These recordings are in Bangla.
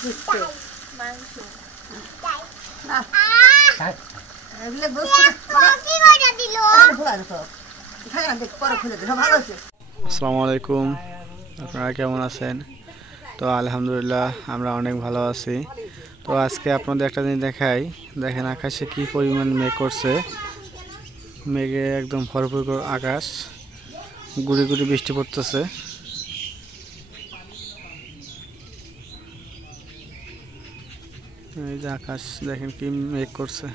মাংস না তাই এগুলো বস্তু কি কইরা দিলো খোলা তো থাকে না দেখ পরে খুলে দে সব ভালো আছে। আসসালামু আলাইকুম, আপনারা কেমন আছেন? তো আলহামদুলিল্লাহ আমরা অনেক ভালো আছি। তো আজকে আপনাদের একটা জিনিস দেখাই, দেখেন আকাশে কি পরিমাণ মেঘ করছে। মেঘে একদম ভরপুর আকাশ, গুড়ি গুড়ি বৃষ্টি পড়তেছে। এই যে আকাশ দেখেন কি মেঘ করছে।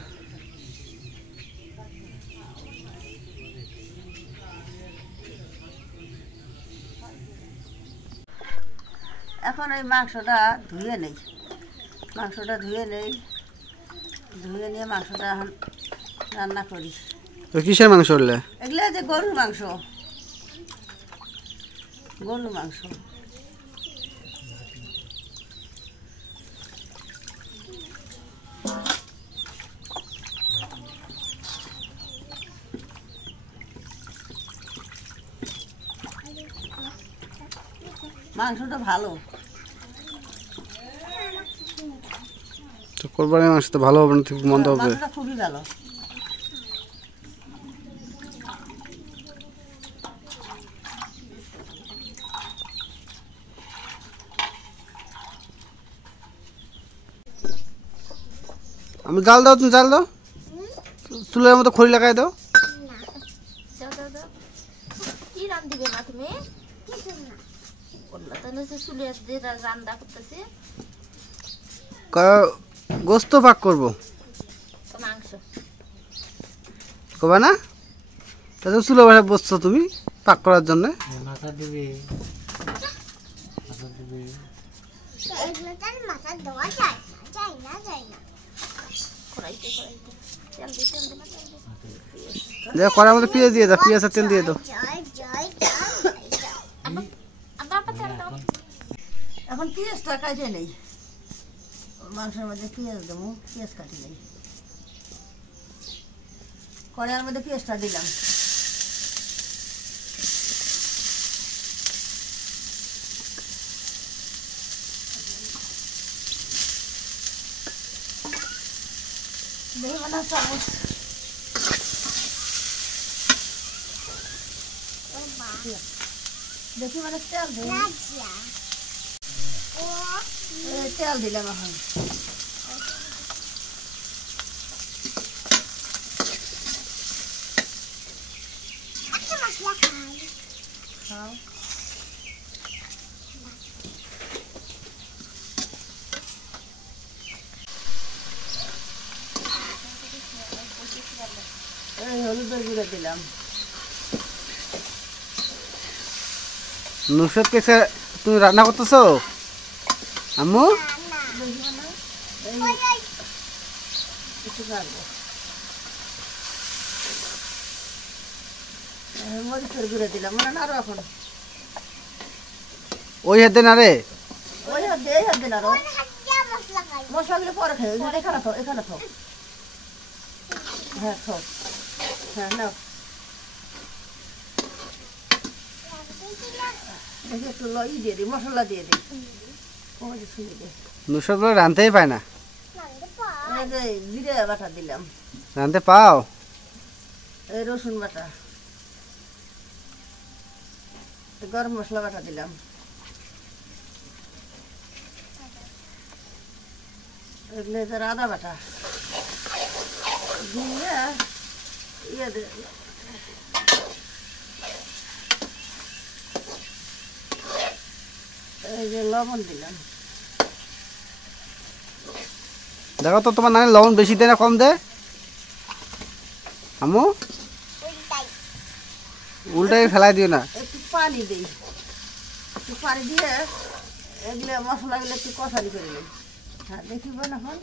এখন এই মাংসটা ধুয়ে নেই, ধুয়ে নিয়ে মাংসটা এখন রান্না করি। তো কিসের মাংস হলে? এগুলো যে গরুর মাংস, মাংসটা ভালো। তো কোরবানির মাংস তো ভালো হবে না, ঠিক মন্দ হবে? মাংসটা খুবই ভালো। আমি জাল দাও, তুমি জাল দাও, চুলের মতো খড়ি লাগাই দাও। দাও কি রান দিবে না তুমি বললা তাহলে সে চুলে যে রান্না করতেছে গোস্ত পাক করবো, তো মাংস কবা না? তাহলে চুলে বসে বসছো তুমি পাক করার জন্য। মাথা দিবি এগুলো তার মাথা দেওয়া যায় না কড়াইতে তেল দে দেখো কড়ার মধ্যে পেঁয়াজ দিয়ে দাও, পেঁয়াজ আর তেল দিয়ে দাও। এখন পেঁয়াজটা কাটে নেই, মাংসের মধ্যে পেঁয়াজ দেবো, পেঁয়াজ কাটি নেই, কড়াইয়ের মধ্যে পেঁয়াজটা দিলাম। দেখি মানে চামচ দেখি মানে তেল দিই, তেল দিলাম এখন। খাও এই হলুদের গুঁড়ো দিলাম। নুসরত কে তুমি রান্না করতেছো আম্মু? একটু কাটবো, মরিচের গুঁড়ো দিলাম, মানে না আরো এখন ওই হাতে না রে, ওই হাত দিয়ে এই হাত দিন আরো মশলাগুলো পরে খাই, এখানে থাও হ্যাঁ থাও, হ্যাঁ নাও দেখি একটু ই দিয়ে দিই, মশলা দিয়ে দিই। নুসরত বলে রাঁধতেই পায় না। এই যে জিরে বাটা দিলাম, রাঁধতে পাও? এই রসুন বাটা, গরম মশলা বাটা দিলাম, এগুলো যে আদা বাটা দিয়ে এই যে লবণ দিলাম। দেখো তো তোমার নানি লবণ বেশি দেয় না কম দেয় আম্মু? উল্টাই ফেলাই দিও না। একটু পানি দিই, একটু পানি দিয়ে এগুলো মশলাগুলো একটু কষানি করে নিই। হ্যাঁ দেখিব না এখন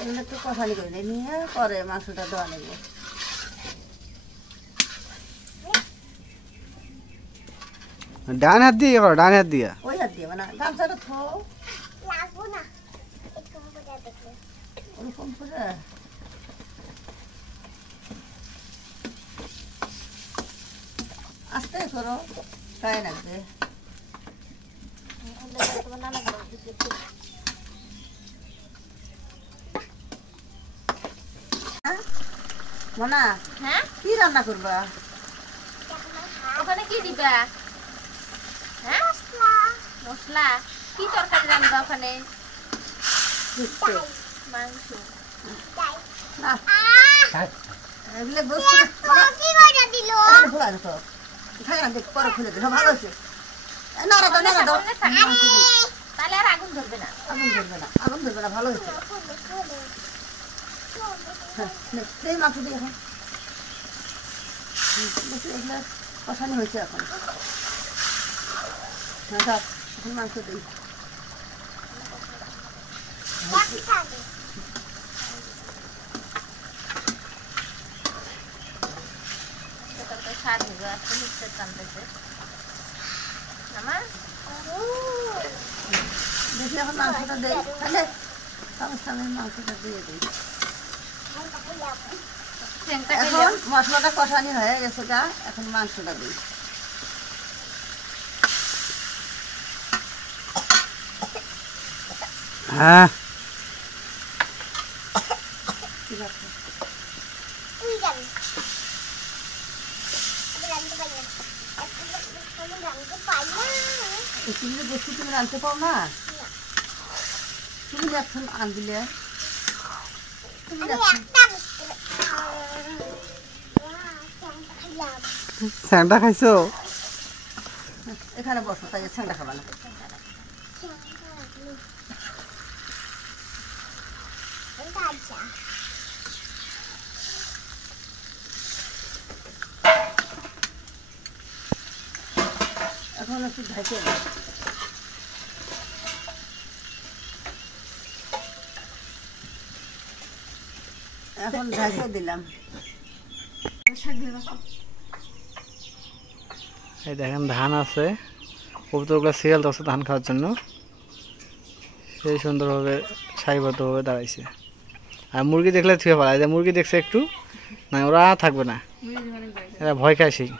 এগুলো একটু কষানি করে নিই, নিয়ে পরে মাংসটা দেওয়া নেব। ডান হাত দিয়ে করো, ডান হাত দিয়া। ওই হাত দিয়ে মানে গামছাটা থো ওরকম করে আস্তে করো, টাইম লাগবে। মনা হ্যাঁ কি রান্না করবা? ওখানে কি দিবা? হ্যাঁ মশলা কি তরকারি রান্না ওখানে? মাংস না তাই এগুলো বস্তু কি কইরা দিলো খোলা তো থাকে না দেখ পরে খুলে দে ভালো আছে না না না না তাহলে আর আগুন ধরবে না। আগুন ধরবে না ভালো হয়েছে হ্যাঁ এই মাংস দিয়ে এখন দেখি এগুলো কষানো হয়েছে এখন হ্যাঁ থাক এখন মাংস দিই স্বাদ হবে আজকে মিক্সার টানতেছে আমার দেখি এখন মাংসটা দিই তাহলে সামনে মাংসটা দিয়ে দিই এখন মশলাটা কষানি হয়ে গেছে গা এখন মাংসটা দিই হ্যাঁ ঠিক আছে তুই যাবি আমি রান্না পাই না আমি রান্না পাই না এই চিংড়ি বস্তু তুমি রাঁধতে পাও না তুমি এখন আনবিলে তুমি আমি একটা খাইলাম স্যান্ডা খাইছো? এখানে বসো তাই ঠান্ডা খাবা না আচ্ছা এখন একটু ঢেকে দিই এখন ঢেকে দিলাম এই দেখেন ধান আছে কবুতরগুলো সিরিয়াল আছে ধান খাওয়ার জন্য সেই সুন্দরভাবে সারিবদ্ধভাবে দাঁড়াইছে আর মুরগি দেখলে থুয়ে ফেলায় যে মুরগি দেখছে একটু না ওরা থাকবে না এরা ভয় খায় সেই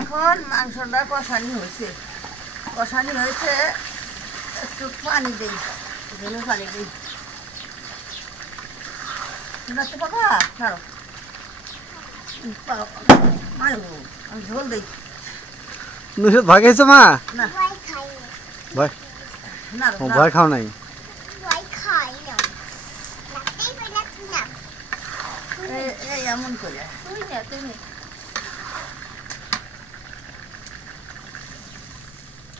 এখন মাংসটা কষানি হয়েছে একটু পানি দিই ঝোলে পানি দিই রাখতে পাবা ছাড়ো মারো আমি ঝোল দিই নুসরত ভয় খাইছো মা? না ভয় খাই না ভয় না ও ভয় খাও নাই ভয় খাই না লাগতেই পাই না তুই না এই এমন করে তুই না তুমি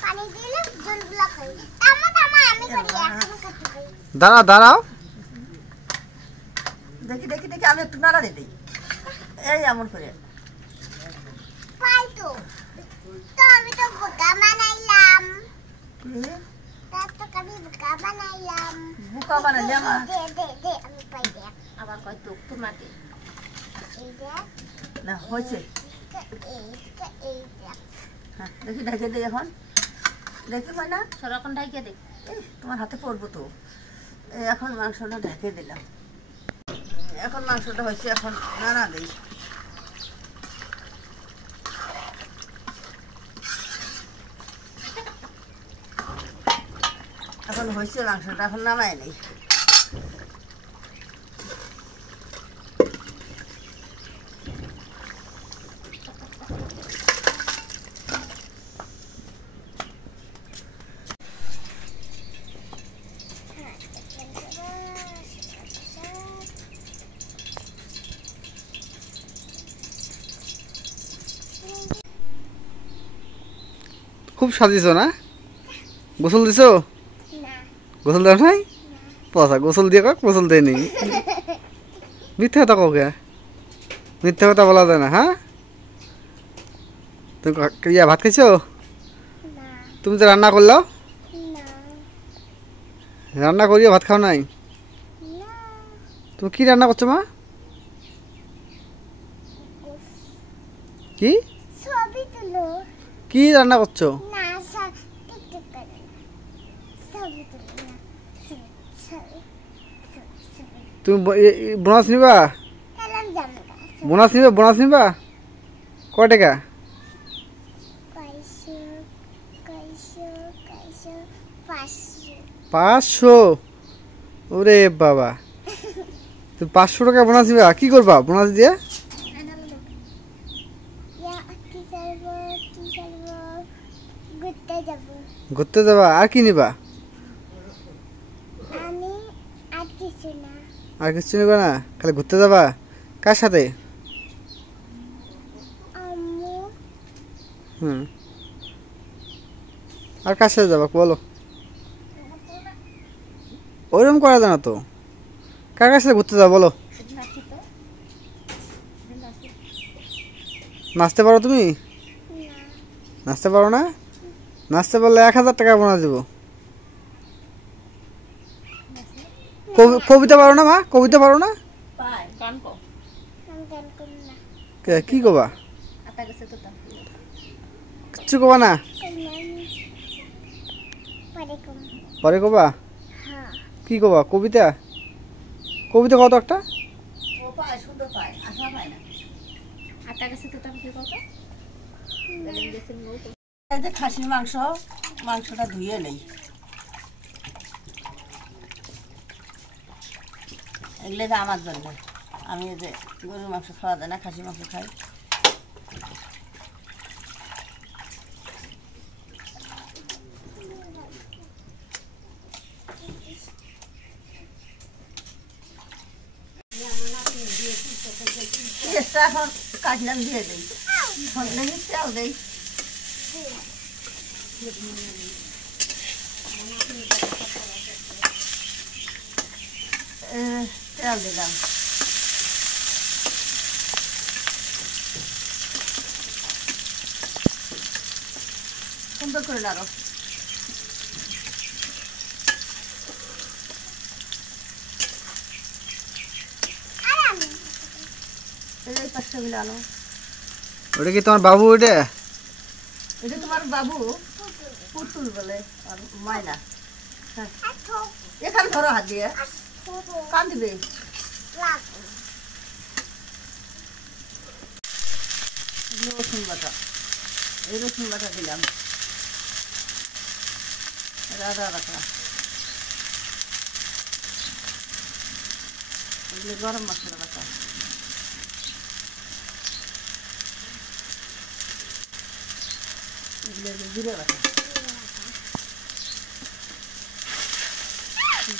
পানি দিলে জলগুলা খাই তামা তামা আমি করি এখন করতে পারি দাঁড়াও দাঁড়াও দেখি দেখি দেখি আমি একটু নাড়া দিই এই এমন করে পাই তো আমি তো বোকা বানাইলাম কি? আমি বোকা বানাইলাম বুকা বানালে আমার দে আমি পাই দে আবার কয় তো তোমাকে এই দে না হয়েছে এই দে হ্যাঁ দেখি ঢেকে দিই এখন দেখি না সরকম ঢাইকে দে তোমার হাতে পড়বো তো এই এখন মাংসটা ঢেকে দিলাম এখন মাংসটা হয়েছে এখন নাড়া দিই এখন হয়েছে মাংসটা এখন নামাই নেই খুব সাজিছো না গোসল দিছো না গোসল দাও নাই পচা গোসল দিয়ে কাক গোসল দেয়নি মিথ্যা কথা কাউকে মিথ্যা কথা বলা যায় না হ্যাঁ তুমি ইয়া ভাত খাইছো না তুমি তো রান্না করলাও না রান্না করিও ভাত খাও নাই না তুমি কি রান্না করছো মা কি ছবি তুলো কি রান্না করছো না টিকটক করে না ছবি তুলো না ছবি তুমি বোনাস নিবা খেলাম জামা গাছ বোনাস নিবা কয় টাকা? 500। ওরে বাবা, তুমি 500 টাকা বোনাস নিবা? কি করবা বোনাস দিয়ে? ঘুরতে যাবা। আর কি নিবা? আর কিছু নিবা না, খালি ঘুরতে যাবা? কার সাথে? আর কার সাথে যাবা বলো? ওইরকম করা যায় না তো। কার কার সাথে ঘুরতে যাবা বলো? নাচতে পারো তুমি? নাচতে পারো না? নাচতে পারলে 1000 টাকা বোনাস দিব। কবিতা পারো না মা? কবিতা পারো না? কি কবা? কিচ্ছু কবা না? পরে কবা? কি কবা? কবিতা কবিতা কত একটা? খাসির মাংসটা ধুয়ে নেই। এগুলো যে আমার জন্য, আমি যে গরুর মাংস খাওয়া যায় না, খাসির মাংস খাই। এখন কাটলাম দিয়ে দিই, তেল দিই। তেল দিলাম, সুন্দর করে নাড়ো। ওটা কি তোমার বাবু? এটা তোমার বাবু? পুতুল বলে ময়না। এখানে ধরো হাত দিয়ে, কান দিবে। রসুন বাটা, এই রসুন বাটা দিলাম, আদা বাটা, এগুলো গরম মশলা বাটা, এগুলো জিরে বাটা।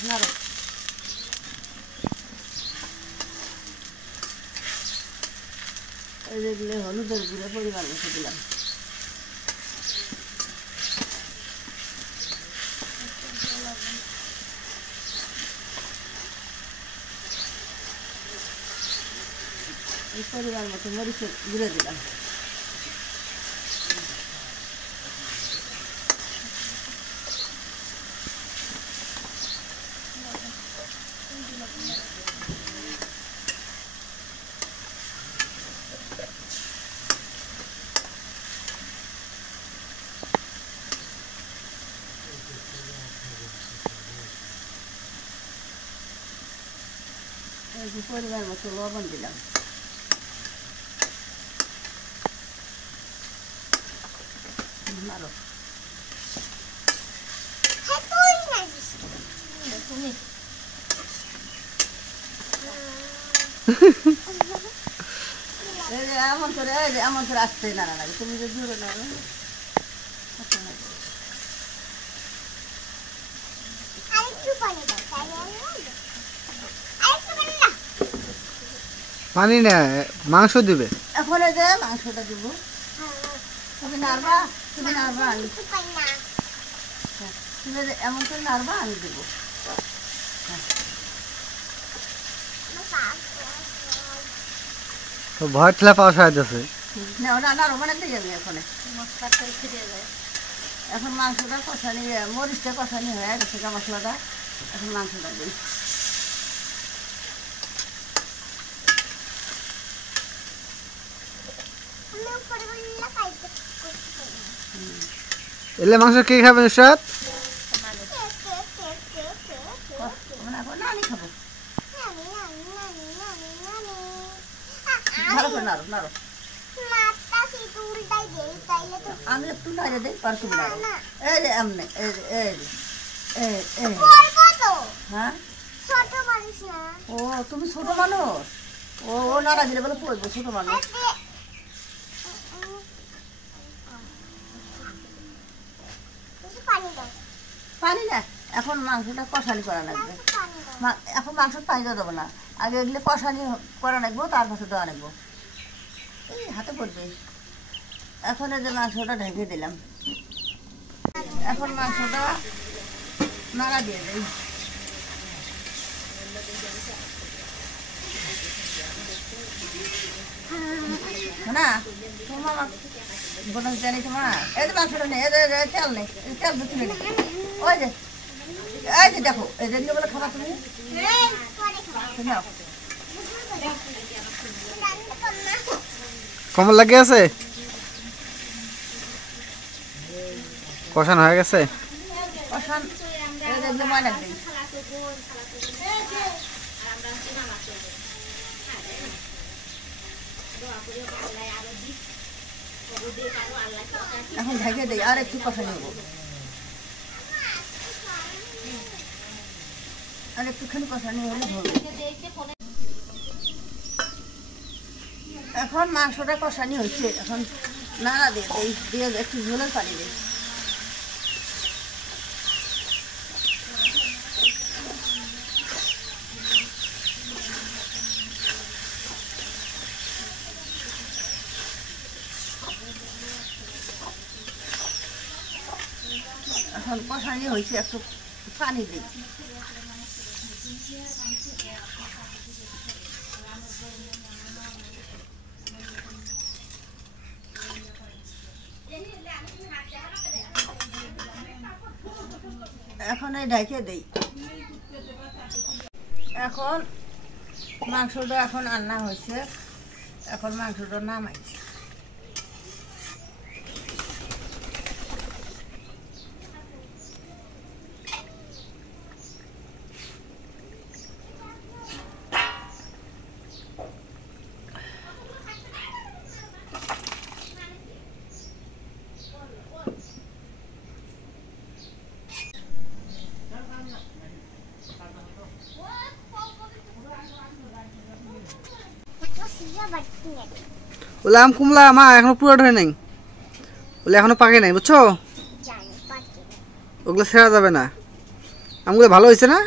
নাড়ো, এগুলো হলুদের গুঁড়ো পরিমাণ মতো দিলাম। পরিমাণ মতো মরিচের গুঁড়ো দিলাম। পরিমাণ মতো লবণ দিলাম। মারো, এমন করে আসতে নাড়া লাগে। তুমি যে জোরে নাড়ো, পানি না, মাংস দিবে এখন। এই যে মাংসটা দিব, তুমি নাড়বা, তুমি নাড়বা, তুমি এমন করে নাড়বা, আমি দেবো। তো ভয় ঠেলা পাওয়া সাহায্য নাড়ো মানে দিয়ে যাবে। এখন মাংসটা কষানি, মরিচটা কষানি হয়ে গেছে, মশলাটা। এখন মাংসটা দিই। এলে মাংস কে খাবে? নুসরাত? আমি খাবো। ভালো করে নাড়ো নাড়ো। মাছটা সিটু উল্টাই দেই তাইলে তো আমি একটু নাড়ে দেই, পার তুমি নাড়ো। এই যে এমনি, এই যে এই করবো তো হ্যাঁ। ছোট মানুষ না ও তুমি ছোট মানুষ, ও নাড়া দিলে বলে পড়বো ছোট মানুষ। পানি দাও পানি না, এখন মাংসটা কষানি করা লাগবে। পানি দাও এখন মাংস পানি দেবো না, আগে এগুলো কষানি করা লাগবো, তার পাশে দেওয়া লাগবো। এই হাতে পড়বে। এখন এই যে মাংসটা ঢেকে দিলাম, এখন মাংসটা নাড়া দিয়ে দেই। না তোমার বোনাস জানি তোমার এই যে মাংসটা নেই, তেল নেই, তেল দুটো নেই। ওই যে এই যে দেখো, এই যে বলে খাবার তুমি নাও। কেমন লাগে আছে? কষানো হয়ে গেছে? কষান এই যে এগুলো ময়লা দিই। এখন ঢেকে দিই, আর একটু কষা নেবো, আর একটুখানি কষা নিয়ে হলে ধরবো। এখন মাংসটা কষানি হচ্ছে, এখন নাড়া দিয়ে দিই, দিয়ে একটু ঝোলের পানি দিই। এখন কষানি হয়েছে, একটু পানি দিই। এখন এই ঢেকে দিই। এখন মাংসটা এখন রান্না হয়েছে, এখন মাংসটা নামাই। ওলে আম কুমলা মা এখনো পুরো ধরে নাই, ওলে এখনো পাকে নাই, বুঝছো? ওগুলো ছেড়া যাবে না। আমগুলো ভালো হয়েছে না?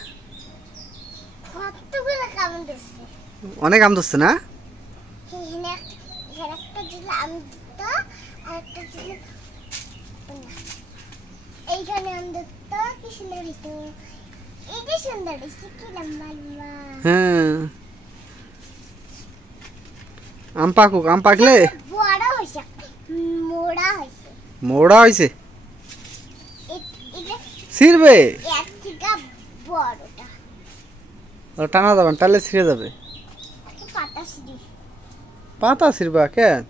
অনেক আম ধরছে না? হ্যাঁ, আম পাকুক, আম পাকলে মোড়া হয়েছে ছিড়বে, টানা যাবে, টানলে ছিঁড়ে যাবে। পাতা ছিড়বা কেন?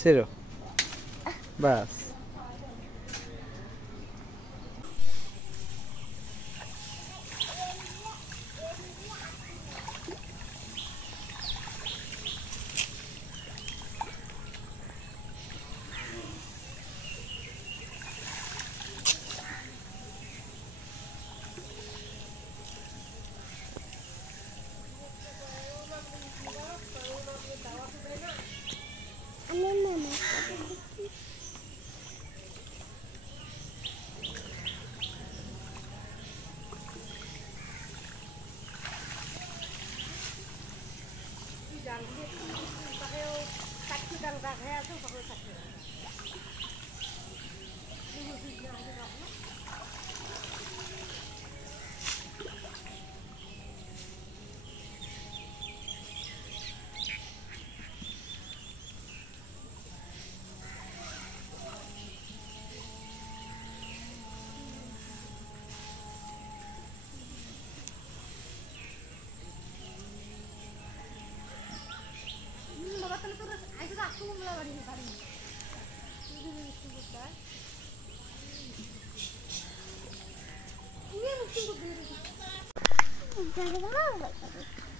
ছিড়ো বাস।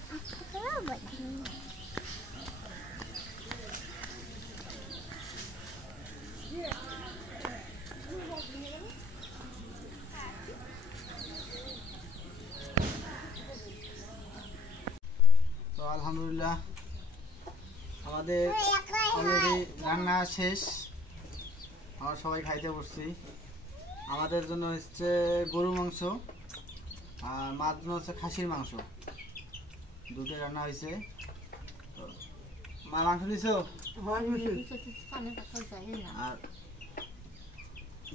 তো আলহামদুলিল্লাহ আমাদের অলরেডি রান্না শেষ, আমরা সবাই খাইতে বসছি। আমাদের জন্য হচ্ছে গরু মাংস আর মার জন্য হচ্ছে খাসির মাংস, দুটো রান্না হয়েছে। তো মা মাংস দিছো? আর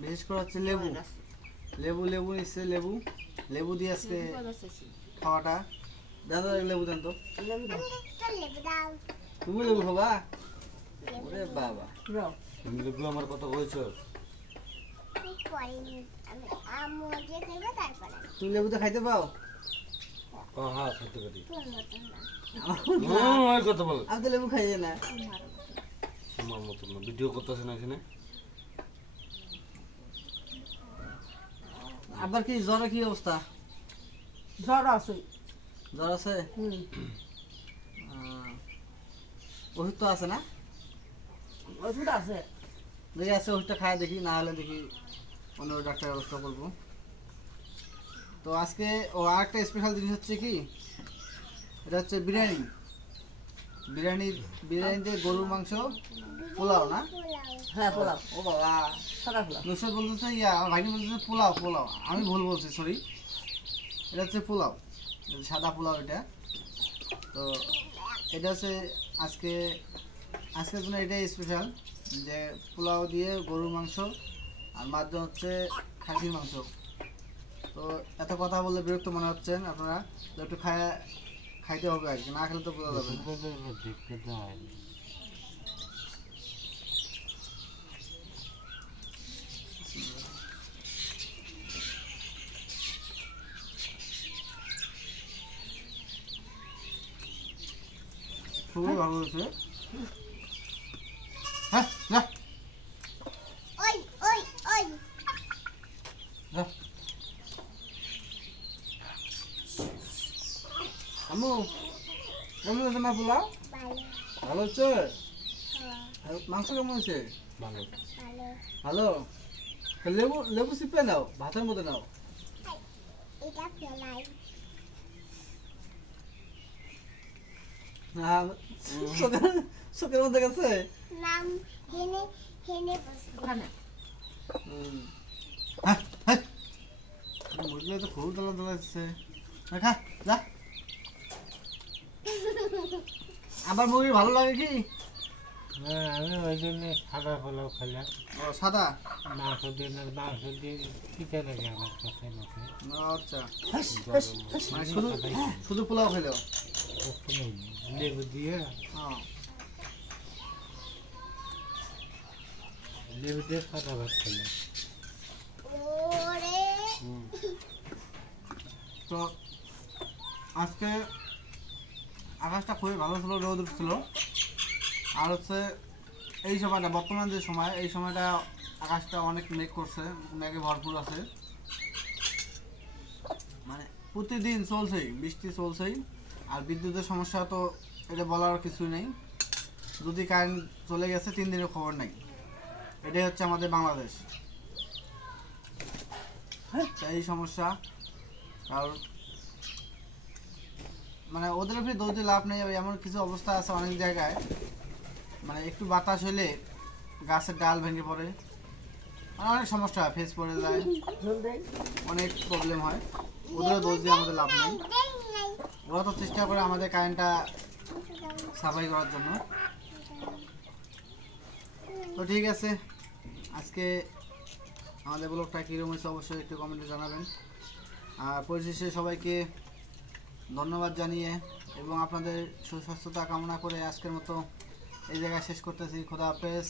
বিশেষ করে হচ্ছে লেবু লেবু লেবু নিচ্ছে, লেবু লেবু দিয়ে আজকে খাওয়াটা। দাদা লেবু দেন তো, তুমি লেবু খাবা? ওরে বাবা, তুমি লেবু আমার কথা কইছো? তুমি লেবু তো খাইতে পাও? হ্যাঁ খাইতে পারি। আমার কথা বল, আমি তো লেবু খাইয়ে না। আমার মতো না, ভিডিও করতেছে না এখানে। আবার কি জ্বরে কি অবস্থা? জ্বর আছে। জ্বর আছে? ওষুধ তো আছে না? ওষুধ আছে। দেখি আছে, ওষুধটা খায় দেখি, না হলে দেখি অন্য ডাক্তার ব্যবস্থা করবো। তো আজকে আরেকটা স্পেশাল জিনিস হচ্ছে কি, এটা হচ্ছে বিরিয়ানি। বিরিয়ানিতে গরুর মাংস পোলাও না? হ্যাঁ পোলাও, ও বাবা, সাদা পোলাও। নুসরাত বলতেছে আমার ভাইকে বলতেছে পোলাও। আমি ভুল বলছি, সরি। এটা হচ্ছে পোলাও, সাদা পোলাও এটা। তো এটা হচ্ছে আজকের জন্য এটাই স্পেশাল, যে পোলাও দিয়ে গরুর মাংস আর মাঝে হচ্ছে খাসির মাংস। তো এত কথা বললে বিরক্ত মনে হচ্ছেন আপনারা, তো একটু খাইতে হবে আর কি, না খেলে তো বোঝা যাবে না। খুবই ভালো হয়েছে। হ্যাঁ যা ওই ওই ওই যা। আম্মু কেমন হয়েছে মা পোলাও? ভালো ভালো হচ্ছে? মাংস কেমন হয়েছে? ভালো। ভালো ভালো। তো লেবু চিপে নাও, ভাতের মধ্যে নাও। এটা ফেলাই চোখের মধ্যে গেছে। নাম হেনে হেনে বসে ওখানে মুরগিটা তো খুব দলা দলাচ্ছে। খা যা। আবার মুরগি ভালো লাগে কি? হ্যাঁ আমি ওই জন্য সাদা পোলাও খেলাম। ও সাদা মাংস দিয়ে পিঠে লাগে আমার কাছে নাকি। আচ্ছা, মানে শুধু পোলাও খেলো? লেবু দিয়ে হ্যাঁ। লেবু দিয়ে সাদা ভাত খেলাম। ওরে তো আজকে আকাশটা খুবই ভালো ছিল, রোদ উঠছিল। আর হচ্ছে এই সময়টা, বর্তমান যে সময়, এই সময়টা আকাশটা অনেক মেঘ করছে, মেঘে ভরপুর আছে। মানে প্রতিদিন চলছেই, বৃষ্টি চলছেই। আর বিদ্যুতের সমস্যা তো এটা বলার কিছুই নেই। যদি কারেন্ট চলে গেছে 3 দিনের খবর নেই। এটাই হচ্ছে আমাদের বাংলাদেশ। এই সমস্যা। আর মানে ওদের উপরে দৌড়ে লাভ নেই। এমন কিছু অবস্থা আছে অনেক জায়গায়, মানে একটু বাতাস হলে গাছের ডাল ভেঙে পড়ে, মানে অনেক সমস্যা হয়, ফেস পড়ে যায়, অনেক প্রবলেম হয়। ওদেরও দোষ দিয়ে আমাদের লাভ নেই। ওরা তো চেষ্টা করে আমাদের কারেন্টটা সাফাই করার জন্য। তো ঠিক আছে, আজকে আমাদের ব্লগটা কীরকম হয়েছে অবশ্যই একটু কমেন্টে জানাবেন। আর পরিশেষে সবাইকে ধন্যবাদ জানিয়ে এবং আপনাদের সুস্বাস্থ্যতা কামনা করে আজকের মতো এই জায়গায় শেষ করতেছি। খোদা হাফেজ।